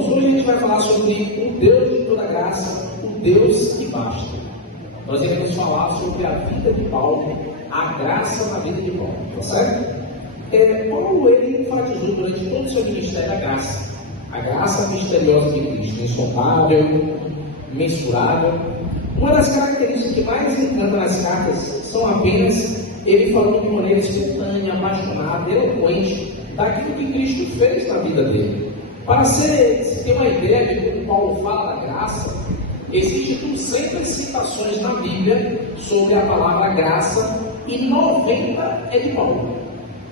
Irmãos, hoje a gente vai falar sobre o Deus de toda graça, o Deus que basta. Nós iremos falar sobre a vida de Paulo, a graça na vida de Paulo, tá certo? Paulo, ele enfatizou durante todo o seu ministério a graça misteriosa de Cristo, insondável, mensurável. Uma das características que mais encanta nas cartas são apenas ele falando de maneira espontânea, apaixonada, eloquente daquilo que Cristo fez na vida dele. Para se ter uma ideia de como Paulo fala da graça, existem 200 citações na Bíblia sobre a palavra graça e 90 é de Paulo.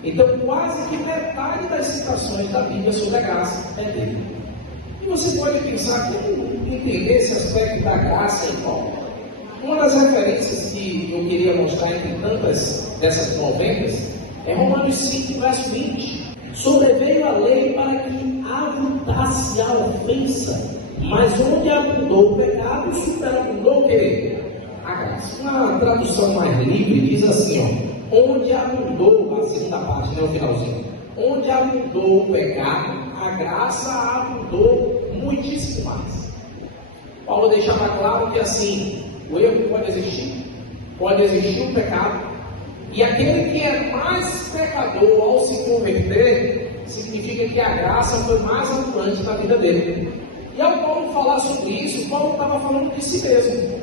Então, quase que metade das citações da Bíblia sobre a graça é dele. E você pode pensar como entender esse aspecto da graça em Paulo. Uma das referências que eu queria mostrar entre tantas dessas 90 é Romanos 5, verso 20. Sobreveio a lei para que avultasse a ofensa, mas onde abundou o pecado, superabundou o quê? A graça. Uma tradução mais livre diz assim, onde abundou, a segunda parte, né, o finalzinho, onde abundou o pecado, a graça abundou muitíssimo mais. Paulo deixava claro que assim, o erro pode existir o pecado, e aquele que é mais pecador ao se converter, significa que a graça foi mais abundante na vida dele. E ao Paulo falar sobre isso, Paulo estava falando de si mesmo.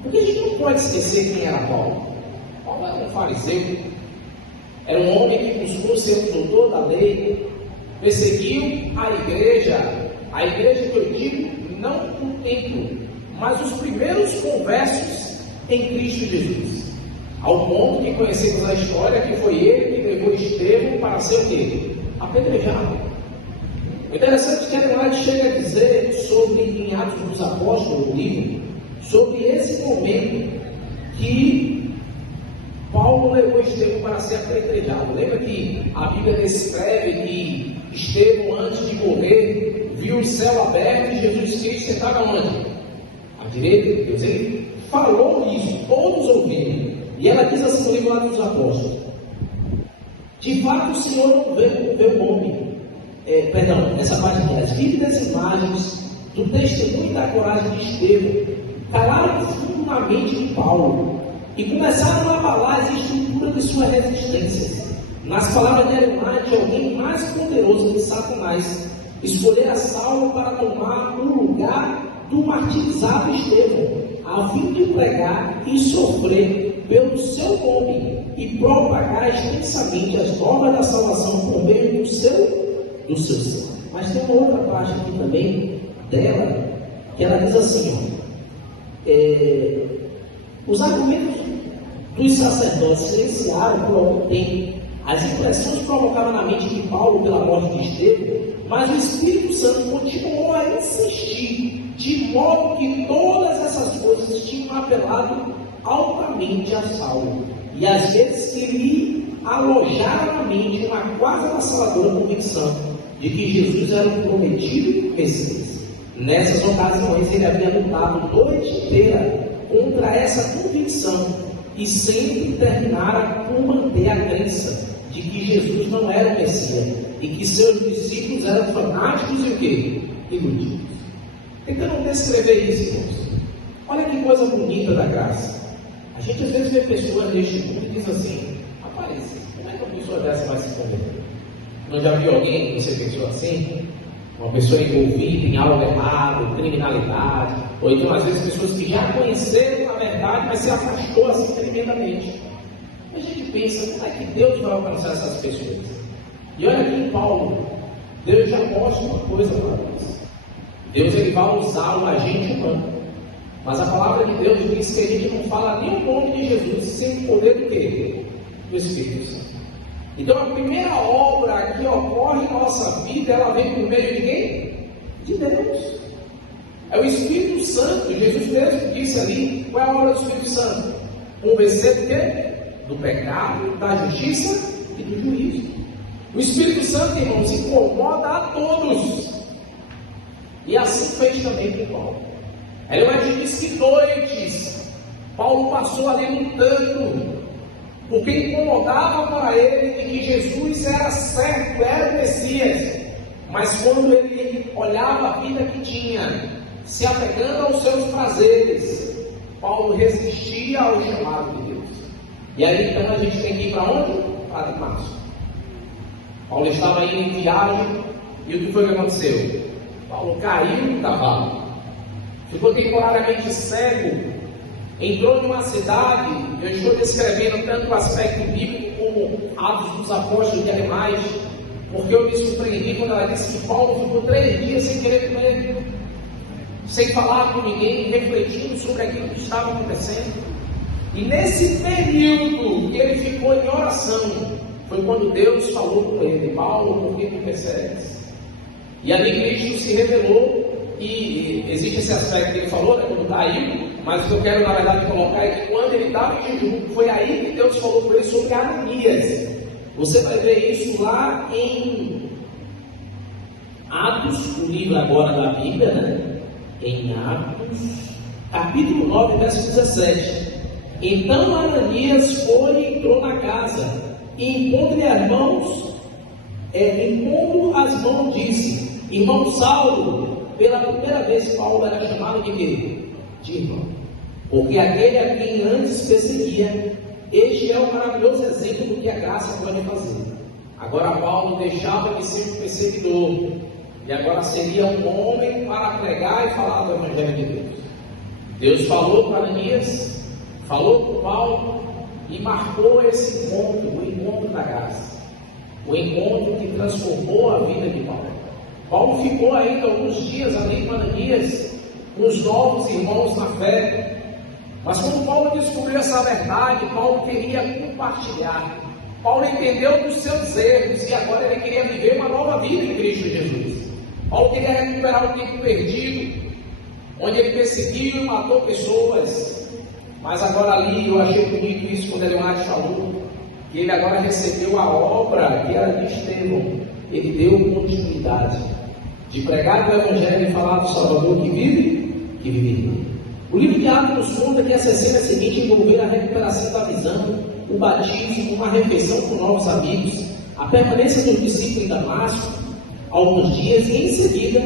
Porque a gente não pode esquecer quem era Paulo. Paulo era um fariseu, era um homem que buscou ser o doutor da lei, perseguiu a igreja que eu digo, não o templo, mas os primeiros conversos em Cristo Jesus. Ao ponto que conhecemos a história que foi ele que levou Estevão para ser o quê? Apedrejado. O interessante é que Ellen White chega a dizer sobre, em Atos dos Apóstolos, o livro, sobre esse momento que Paulo levou Estevão para ser apedrejado. Lembra que a Bíblia descreve que Estevão, antes de morrer, viu o céu aberto e Jesus Cristo sentado aonde? À direita de Deus. Ele falou isso, todos ouviram. E ela diz assim no livro Atos dos Apóstolos: de fato o Senhor não vê o homem. Nessa parte aqui, as vívidas imagens do testemunho e da coragem de Estevão calaram fundo na mente de Paulo e começaram a abalar a estrutura de sua resistência. Nas palavras de Ellen White, alguém mais poderoso que Satanás escolhera Saulo para tomar o lugar do martirizado Estevão, a fim de pregar e sofrer pelo seu nome e propagar extensamente as normas da salvação por meio do seu ser. Mas tem uma outra parte aqui também dela, que ela diz assim, os argumentos dos sacerdotes silenciaram por algum tempo as impressões provocadas na mente de Paulo pela morte de Estevão, mas o Espírito Santo continuou a insistir, de modo que todas essas coisas tinham apelado altamente a Saulo, e às vezes que lhe alojaram na mente uma quase avassaladora convicção de que Jesus era o prometido Messias. Nessas ocasiões ele havia lutado a noite inteira contra essa convicção e sempre terminara por manter a crença de que Jesus não era o Messias e que seus discípulos eram fanáticos e o quê? Iludidos. Tentando descrever isso, irmãos. Olha que coisa bonita da graça. A gente às vezes vê pessoas neste mundo e diz assim: rapaz, como é que uma pessoa dessa vai se converter? Não já viu alguém que você pensou assim? Uma pessoa envolvida em algo errado, criminalidade, ou então às vezes pessoas que já conheceram a verdade, mas se afastou assim tremendamente. A gente pensa, como é que Deus vai alcançar essas pessoas? E olha aqui em Paulo, Deus já mostra uma coisa para nós. Deus ele vai usar o agente humano. Mas a palavra de Deus diz que a gente não fala nem o nome de Jesus sem o poder do quê? Do Espírito Santo. Então a primeira obra que ocorre em nossa vida, ela vem por meio de quem? De Deus. É o Espírito Santo. Jesus mesmo disse ali, qual é a obra do Espírito Santo? Convencer do quê? Do pecado, da justiça e do juízo. O Espírito Santo, irmãos, incomoda a todos. E assim fez também com Paulo. Ellen White diz que noites Paulo passou ali lutando, porque incomodava para ele de que Jesus era certo, era o Messias, mas quando ele olhava a vida que tinha, se apegando aos seus prazeres, Paulo resistia ao chamado de Deus. E aí então a gente tem que ir para onde? Para Damasco. Paulo estava indo em viagem, e o que foi que aconteceu? Paulo caiu do cavalo, ficou temporariamente cego, entrou em uma cidade. Eu estou descrevendo tanto o aspecto bíblico como Atos dos Apóstolos e demais, porque eu me surpreendi quando ela disse que Paulo ficou 3 dias sem querer comer, sem falar com ninguém, refletindo sobre aquilo que estava acontecendo. E nesse período que ele ficou em oração, foi quando Deus falou com ele: Paulo, por que me persegues? E ali Cristo se revelou. E existe esse aspecto que ele falou, né, quando caiu, mas o que eu quero na verdade colocar é que quando ele estava em jejum, foi aí que Deus falou com ele sobre Ananias. Você vai ver isso lá em Atos, o livro agora da Bíblia, né? Em Atos, capítulo 9, verso 17. Então Ananias foi e entrou na casa, e impondo as mãos, disse: Irmão Saulo. Pela primeira vez Paulo era chamado de quê? De irmão. Porque aquele a quem antes perseguia, este é o maravilhoso exemplo do que a graça pode fazer. Agora Paulo deixava de ser um perseguidor, e agora seria um homem para pregar e falar do Evangelho de Deus. Deus falou para Ananias, falou para Paulo, e marcou esse encontro, o encontro da graça, o encontro que transformou a vida de Paulo. Paulo ficou ainda alguns dias ali com Ananias, com os novos irmãos na fé. Mas quando Paulo descobriu essa verdade, Paulo queria compartilhar. Paulo entendeu dos seus erros e agora ele queria viver uma nova vida em Cristo Jesus. Paulo queria recuperar o tempo perdido, onde ele perseguiu e matou pessoas. Mas agora ali, eu achei bonito isso quando Leonardo falou, que ele agora recebeu a obra que era de Estevão. Ele deu continuidade de pregar o Evangelho e falar do Salvador que vive em mim. O livro de Atos nos conta que essa cena seguinte envolveu a recuperação da visão, o batismo, uma refeição com novos amigos, a permanência dos discípulos em Damasco, alguns dias, e em seguida,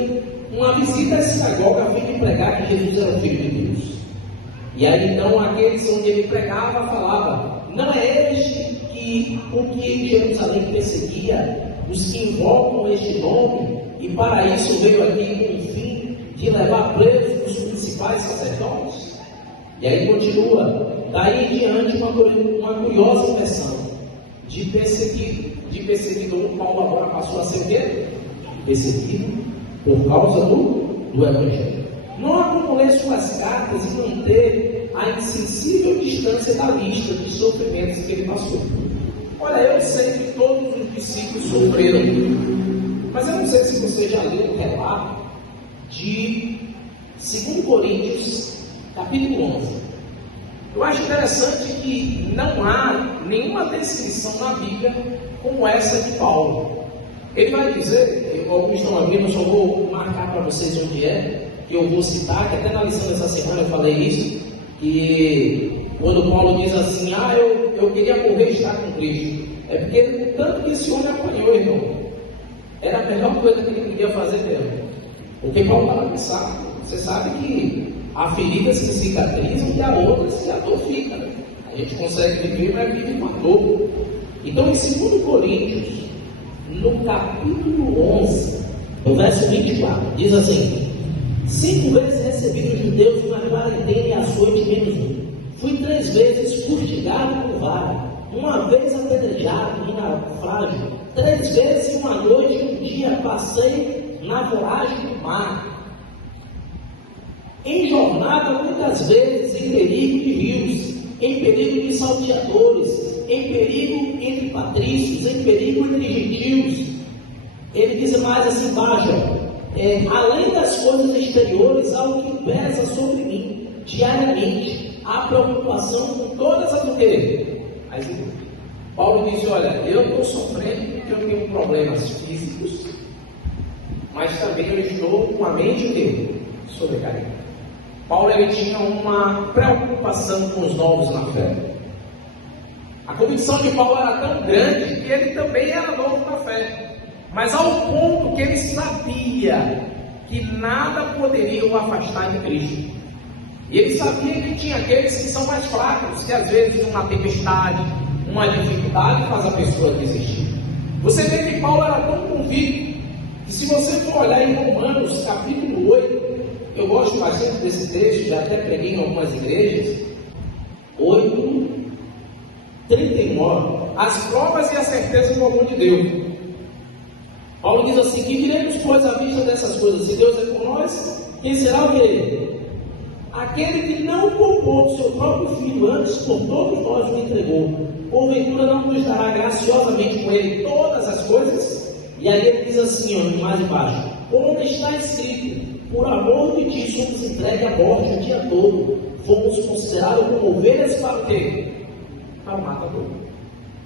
uma visita à sinagoga a fim de pregar que Jesus era o Filho de Deus. E aí então, aqueles onde ele pregava, falava: não é este que o que em Jerusalém perseguia os que invocam este nome, e para isso veio aqui com o fim de levar presos os principais sacerdotes? E aí continua, daí em diante uma curiosa versão de perseguidor. Paulo agora passou a ser perseguido por causa do Evangelho. Não acumulei suas cartas e manter a insensível distância da lista de sofrimentos que ele passou. Olha, eu sei que todos os discípulos sofreram, mas eu não sei se você já leu o relato de 2 Coríntios, capítulo 11. Eu acho interessante que não há nenhuma descrição na Bíblia como essa de Paulo. Ele vai dizer, alguns estão abrindo, eu só vou marcar para vocês onde é, que eu vou citar, que até na lição dessa semana eu falei isso, que quando Paulo diz assim: eu queria morrer e estar com Cristo, é porque tanto que esse homem apanhou, irmão, era a melhor coisa que ele podia fazer mesmo, porque Paulo estava cansado. Você sabe que há feridas que cicatrizam e há outras que a dor fica, né? A gente consegue viver, mas vive uma dor. Então em 2 Coríntios, no capítulo 11, no verso 24, diz assim: 5 vezes recebi dos judeus uma quarentena e açoite menos um. Fui 3 vezes fustigado com vara, uma vez apedrejado em naufrágio, 3 vezes em uma noite e um dia passei na voragem do mar. Em jornada, muitas vezes, em perigo de rios, em perigo de salteadores, em perigo entre patrícios, em perigo entre gentios. Ele diz mais assim embaixo: além das coisas exteriores, há o que pesa sobre mim diariamente, a preocupação com todas as o quê? Paulo disse: olha, eu estou sofrendo porque eu tenho problemas físicos, mas também eu estou com a mente o quê? Sobrecarregada. Paulo ele tinha uma preocupação com os novos na fé. A convicção de Paulo era tão grande que ele também era novo na fé. mas ao ponto que ele sabia que nada poderia o afastar de Cristo. E ele sabia que tinha aqueles que são mais fracos, que às vezes uma tempestade, uma dificuldade faz a pessoa desistir. Você vê que Paulo era tão convicto, que se você for olhar em Romanos capítulo 8, eu gosto bastante desse texto, já até preguei em algumas igrejas, 8:39, as provas e a certeza do amor de Deus. Paulo diz assim: que diremos, pois, à vista dessas coisas? Se Deus é por nós, quem será o quê? Aquele que não poupou do seu próprio filho, antes por todos nós o entregou, porventura não nos dará graciosamente com ele todas as coisas? E aí ele diz assim, mais embaixo: como está escrito, por amor de ti somos entregues à morte o dia todo, fomos considerados como ovelhas para o quê? Para o matador.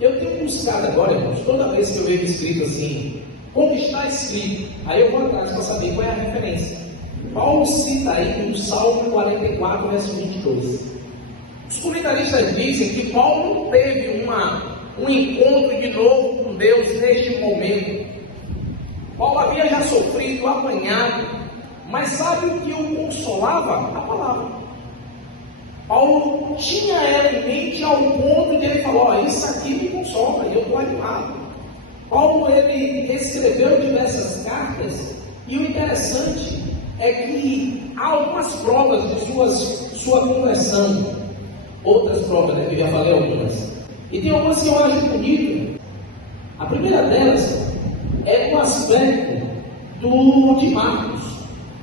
Eu tenho buscado agora, irmãos, toda vez que eu vejo escrito assim, como está escrito, aí eu vou atrás para saber qual é a referência. Paulo cita aí no Salmo 44, verso 22. Os comentaristas dizem que Paulo não teve um encontro de novo com Deus neste momento. Paulo havia já sofrido, apanhado, mas sabe o que o consolava? A palavra. Paulo tinha ela em mente ao ponto de ele falar: isso aqui me consola, e eu estou animado. Paulo, ele escreveu diversas cartas, e o interessante é que há algumas provas de sua conversão, outras provas, né, que eu já falei algumas, e tem algumas que eu acho bonito. A primeira delas é o aspecto de Marcos.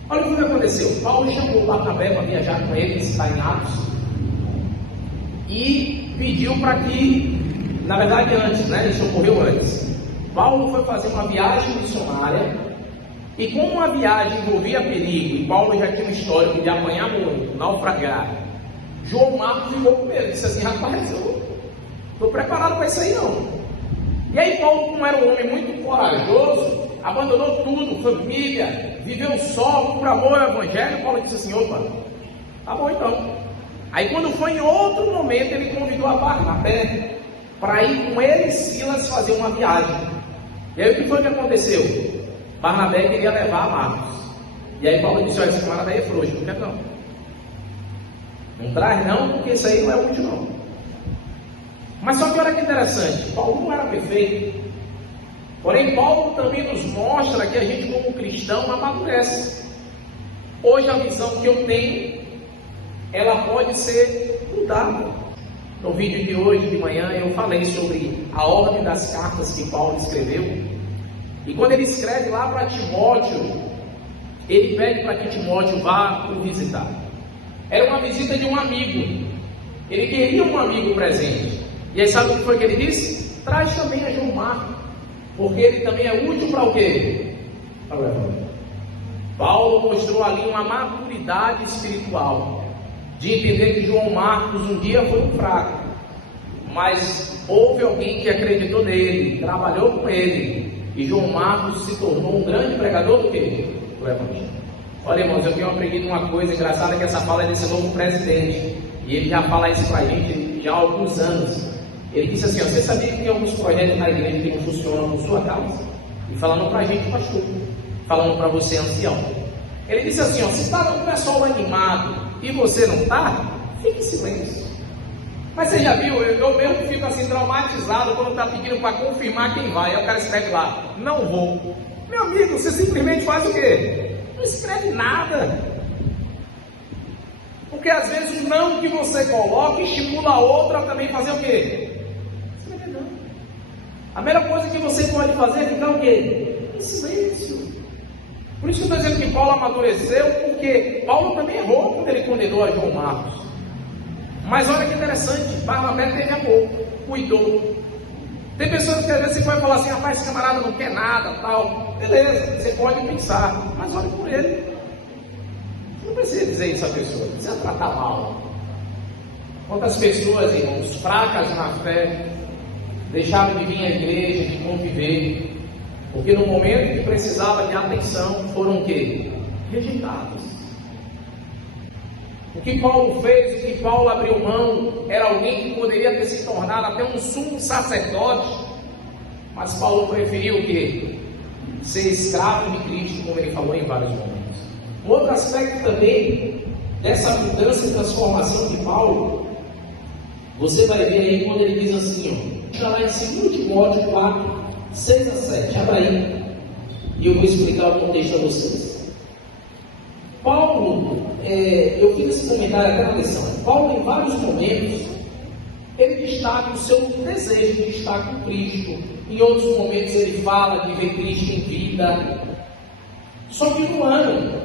Olha o que aconteceu. Paulo chamou Barnabé para viajar com ele, está em Atos, e pediu para que, na verdade antes, né, isso ocorreu antes, Paulo foi fazer uma viagem missionária. E como a viagem envolvia perigo, e Paulo já tinha um histórico de apanhar muito, naufragar, João Marcos ficou com medo, disse assim: rapaz, eu estou preparado para isso aí não. E aí Paulo, como era um homem muito corajoso, abandonou tudo, família, viveu só, por amor ao evangelho. Paulo disse assim: opa, tá bom então. Aí quando foi em outro momento, ele convidou a Barnabé para ir com ele e Silas fazer uma viagem. E aí o que foi que aconteceu? Barnabé queria levar a Marcos. E aí Paulo disse: olha, esse camarada aí é frouxo, não quer não. Não traz não, porque isso aí não é útil não. Mas só que olha que interessante, Paulo não era perfeito. Porém, Paulo também nos mostra que a gente como cristão amadurece. Hoje a visão que eu tenho, ela pode ser mudada. No vídeo de hoje de manhã eu falei sobre a ordem das cartas que Paulo escreveu. E quando ele escreve lá para Timóteo, ele pede para que Timóteo vá o visitar. Era uma visita de um amigo. Ele queria um amigo presente. E aí sabe o que foi que ele disse? Traz também a João Marcos, porque ele também é útil para o quê? Para o evangelho. Paulo mostrou ali uma maturidade espiritual, de entender que João Marcos um dia foi um fraco, mas houve alguém que acreditou nele, trabalhou com ele, e João Marcos se tornou um grande pregador do quê? Do evangelho. Olha, irmãos, eu tenho aprendido uma coisa engraçada, que essa fala é desse novo presidente, e ele já fala isso para a gente já há alguns anos. Ele disse assim: ó, você sabia que tem alguns projetos na igreja que não funcionam por sua causa? E falando para a gente, pastor, falando para você, ancião. Ele disse assim: ó, se está um pessoal animado e você não está, fique em silêncio. Mas você já viu, eu mesmo fico assim traumatizado quando está pedindo para confirmar quem vai. Aí o cara escreve lá: não vou. Meu amigo, você simplesmente faz o quê? Não escreve nada. Porque às vezes o não que você coloca estimula a outra a também fazer o quê? Escrever não. A melhor coisa que você pode fazer é ficar o quê? Em silêncio. Por isso que eu estou dizendo que Paulo amadureceu, porque Paulo também errou quando ele condenou a João Marcos. Mas olha que interessante, Barnabé teve amor, cuidou. Tem pessoas que às vezes você pode falar assim: rapaz, esse camarada não quer nada, tal. Beleza, você pode pensar, mas olha por ele. Você não precisa dizer isso à pessoa, não precisa tratar mal. Quantas pessoas, irmãos, fracas na fé, deixaram de vir à igreja, de conviver, porque no momento que precisava de atenção, foram o quê? Rejeitados. O que Paulo fez, o que Paulo abriu mão, era alguém que poderia ter se tornado até um sumo sacerdote, mas Paulo preferiu o quê? ser escravo de Cristo, como ele falou em vários momentos. Um outro aspecto também dessa mudança e transformação de Paulo, você vai ver aí quando ele diz assim, está lá em 2 Timóteo 4, 6 a 7, abra aí, e eu vou explicar o contexto a vocês. Paulo, eu fiz esse comentário até na lição. Paulo, em vários momentos, ele destaca o seu desejo de estar com Cristo. Em outros momentos ele fala de ver Cristo em vida. Só que no ano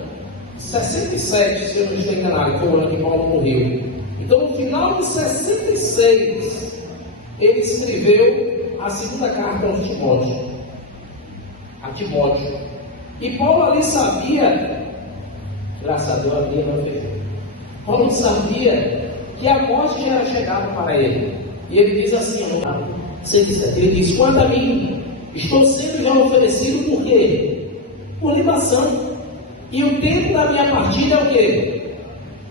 67, se eu não estou enganado, foi o ano que Paulo morreu. Então, no final de 66, ele escreveu a segunda carta aos Timóteo. A Timóteo. E Paulo ali sabia, graças a Deus, ali não fez. Paulo sabia que a morte já era chegada para ele. E ele diz assim, ele diz, quanto a mim, estou sendo já oferecido por quê? Por libação. E o tempo da minha partida é o quê?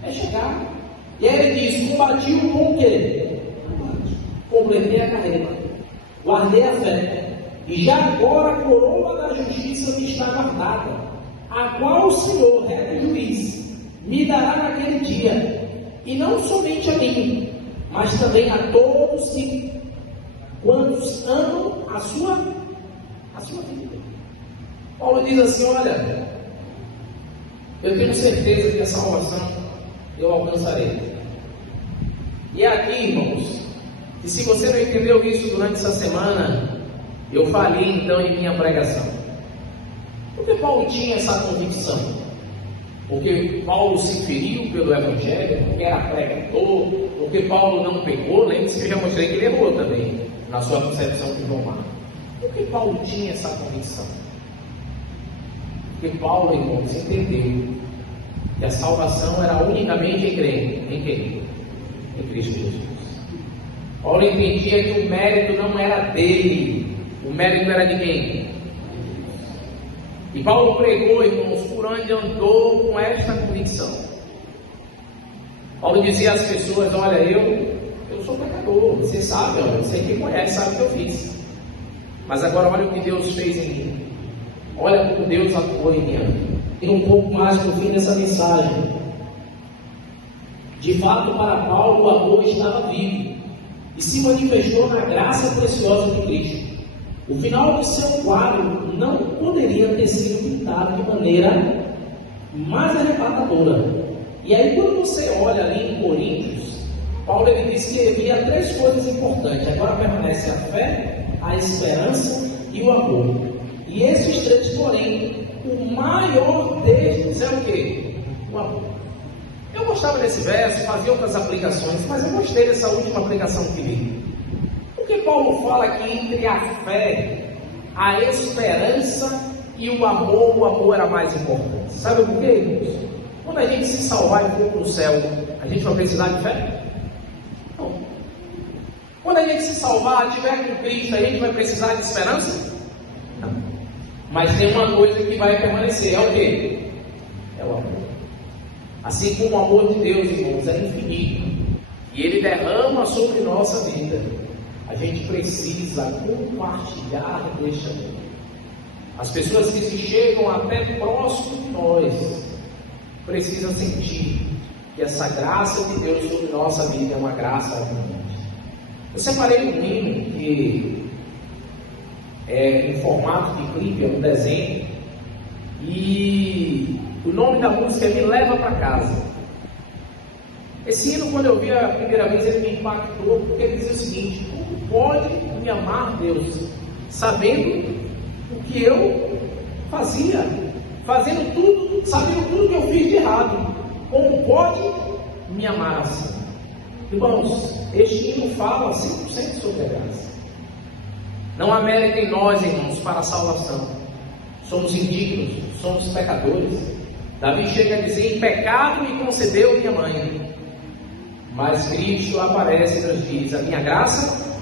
É chegar. E aí ele diz, combati o bom quê? Completei a carreira. Guardei a fé. E já agora a coroa da justiça me está guardada, a qual o Senhor, reto juiz, me dará naquele dia. E não somente a mim, mas também a todos que, quantos amam a sua vida. Paulo diz assim, olha, eu tenho certeza que a salvação eu alcançarei. E é aqui, irmãos, e se você não entendeu isso durante essa semana, eu falei então em minha pregação. Porque Paulo tinha essa convicção? Porque Paulo se feriu pelo Evangelho, porque era pregador, porque Paulo não pecou, lembre-se que eu já mostrei que ele errou também, na sua concepção de João Marcos. Por que Paulo tinha essa convicção? Porque Paulo, irmãos, entendeu que a salvação era unicamente em quem? Em Cristo Jesus. Paulo entendia que o mérito não era dele, o mérito era de quem? E Paulo pregou, irmãos, por onde andou com esta convicção. Paulo dizia às pessoas, olha, eu sou pecador, você sabe, você que conhece, sabe o que eu fiz. Mas agora olha o que Deus fez em mim. Olha como Deus atuou em mim. E um pouco mais no fim dessa mensagem. De fato, para Paulo, o amor estava vivo e se manifestou na graça preciosa de Cristo. O final do seu quadro não poderia ter sido pintado de maneira mais arrebatadora. E aí, quando você olha ali em Coríntios, Paulo ele diz que havia 3 coisas importantes. Agora permanece a fé, a esperança e o amor. E esses 3, porém, o maior deles é o quê? O amor. Eu gostava desse verso, fazia outras aplicações, mas eu gostei dessa última aplicação que li. Porque Paulo fala que entre a fé, a esperança e o amor era mais importante. Sabe por quê, irmãos? Quando a gente se salvar e for para o céu, a gente vai precisar de fé? Não. Quando a gente se salvar, estiver com Cristo, a gente vai precisar de esperança? Não. Mas tem uma coisa que vai permanecer, é o quê? É o amor. Assim como o amor de Deus, irmãos, é infinito, e Ele derrama sobre nossa vida, a gente precisa compartilhar deste amor. As pessoas que se chegam até próximo de nós, precisam sentir que essa graça de Deus sobre nossa vida é uma graça abundante. Eu separei um hino que é em formato de clipe, é um desenho, e o nome da música é Me Leva Para Casa. Esse hino, quando eu vi a primeira vez, ele me impactou, porque ele diz o seguinte: como pode me amar Deus, sabendo o que eu fazia, fazendo tudo, sabendo tudo que eu fiz de errado? Como pode me amar assim? Irmãos, este hino fala 100% sobre a graça. Não há mérito em nós, irmãos, para a salvação. Somos indignos, somos pecadores. Davi chega a dizer: em pecado me concedeu minha mãe. Mas Cristo aparece e nos diz: a minha graça